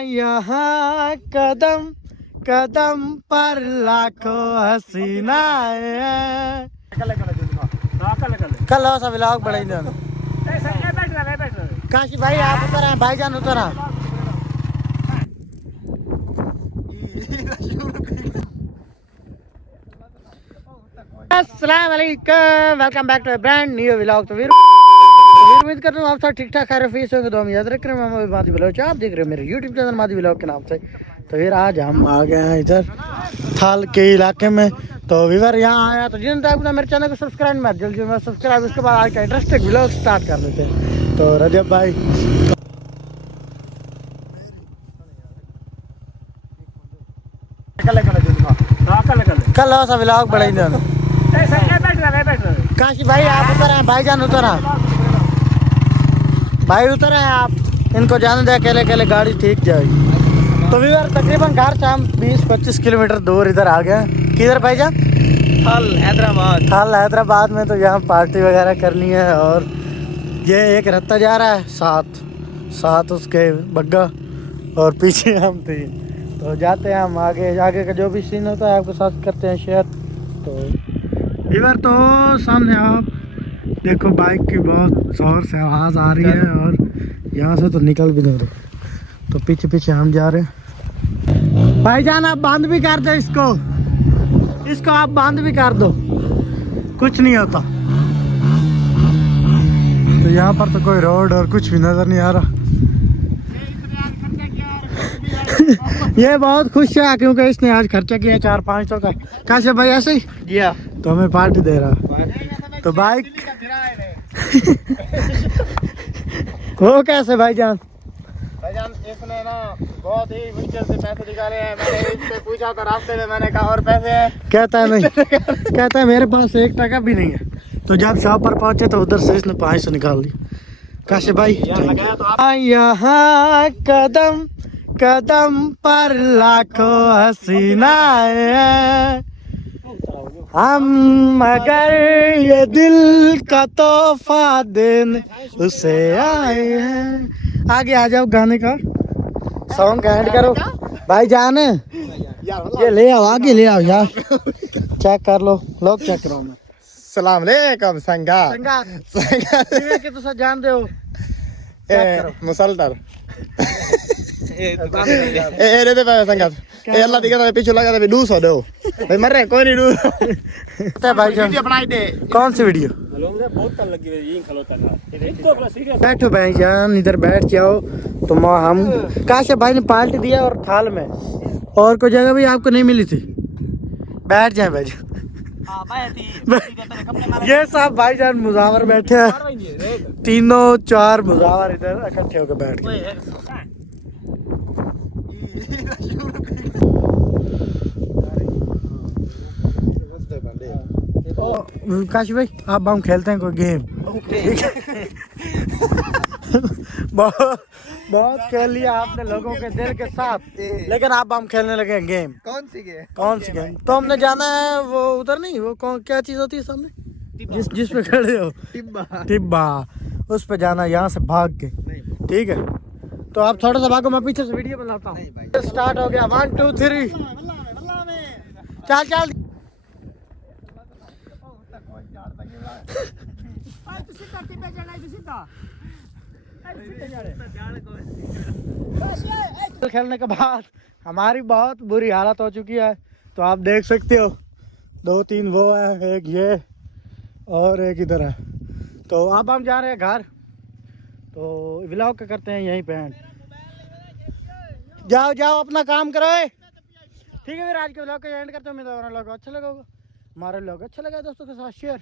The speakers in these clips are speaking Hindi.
यहाँ कदम कदम पर लाखों हसीनाएं। कल सा व्लॉग बड़ा ही काशी भाई आप उतर आए, भाईजान उतर आए। अस्सलाम वालेकुम, welcome back to brand new vlog. तो वीर उम्मीद करता हूँ आप सब ठीक ठाक खैर फीस होंगे। तो हम याद रख रहे हैं मादी व्लॉग, आप देख रहे हो मेरे यूट्यूब चैनल मादी व्लॉग के नाम से। तो फिर आज हम आ गए हैं इधर थाल के इलाके में। तो वीवर यहाँ आया तो जिन टाइप मेरे चैनल को सब्सक्राइब मत जल्दी मैं सब्सक्राइब, उसके बाद आज का इंटरेस्टिंग व्लॉग स्टार्ट कर लेते हैं। तो रजब भाई कल सा व्लॉग बड़ा ही काशी भाई आप उतर आए, भाईजान उतर आए, भाई उतर आए आप, इनको जाने दे अकेले अकेले, गाड़ी ठीक जाएगी। तो वीवर तकरीबन घर से हम 20-25 किलोमीटर दूर इधर आ गए। किधर भाईजान? थाल हैदराबाद में। तो यहाँ पार्टी वगैरह करनी है। और ये एक रत्ता जा रहा है, साथ उसके बग्गा और पीछे हम थे। तो जाते हैं हम आगे, आगे का जो भी सीन होता है आपके साथ करते हैं शेयर। तो इधर तो सामने आप देखो बाइक की बहुत जोर से आवाज़ आ रही है और यहाँ से तो निकल भी नहीं रहे। तो पीछे पीछे हम जा रहे हैं। भाईजान आप बंद भी कर दो इसको आप बंद भी कर दो, कुछ नहीं होता। तो यहाँ पर तो कोई रोड और कुछ भी नज़र नहीं आ रहा। ये बहुत खुश है क्योंकि इसने आज खर्चा किया 400-500 का। कैसे भाई ऐसे ही किया तो हमें पार्टी दे रहा। तो बाइक वो कैसे भाईजान इसने ना बहुत ही मुश्किल से पैसे निकाले हैं। मैंने इससे पूछा था रास्ते में, मैंने कहा और पैसे हैं? कहता है नहीं कहता है मेरे पास 1 टका भी नहीं है। तो जब शॉप पर पहुंचे तो उधर से इसने 500 निकाल ली। काशी भाई यहाँ कदम कदम पर लाखों हसीनाएं, हम मगर ये दिल का तोहफा देने उसे आए हैं। आगे आ जाओ, गाने का सॉन्ग ऐड करो भाई जान। ये ले आओ, आगे ले आओ यार, चेक कर लो, लोग चेक करो। मैं सलाम अलैकुम संगात के तो सब जान दे हो मुसलतर ए दे संगात ए अल्लाह दी कहता पीछे लगा दे 200 दो भाई मर रहे कोई नहीं 200 भाई वीडियो बनाई दे। कौन सी वीडियो? बोतल लगी है यहीं खलोता था। बैठो भाई जान, इधर बैठ जाओ। तो हम काश भाई ने पार्टी दिया और थाल में और कोई जगह भी आपको नहीं मिली थी। बैठ जाए भाई जान। ये सब भाईजान मुजावर बैठे हैं, 3-4 मुजावर इधर इकट्ठे होकर बैठ गए। काश भाई अब हम खेलते हैं कोई गेम। बहुत खेल लिया आपने लोगों के दिल के साथ, लेकिन अब हम खेलने लगे गेम। कौन सी गेम? तो हमने जाना है वो उधर नहीं, वो कौन क्या चीज होती है सामने जिस पे खड़े हो, टिब्बा। उस पे जाना यहाँ से भाग के, ठीक है? तो आप थोड़ा सा भागो, मैं पीछे से वीडियो बनाता हूँ। स्टार्ट हो गया 1 2 3 चल खेलने के बाद हमारी बहुत बुरी हालत हो चुकी है। तो आप देख सकते हो 2-3 वो है, एक ये और एक इधर है। तो अब हम जा रहे हैं घर। तो व्लॉग का करते हैं यहीं पे एंड। जाओ अपना काम करो, ठीक है? फिर आज के व्लॉग का एंड करते हैं। मेरा व्लॉग अच्छा लगा होगा, हमारा व्लॉग अच्छा लगा दोस्तों के साथ शेयर,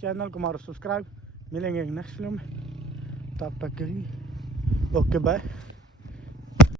चैनल को मारो सब्सक्राइब। मिलेंगे नेक्स्ट वीडियो में, तब तक के लिए ओके बाय।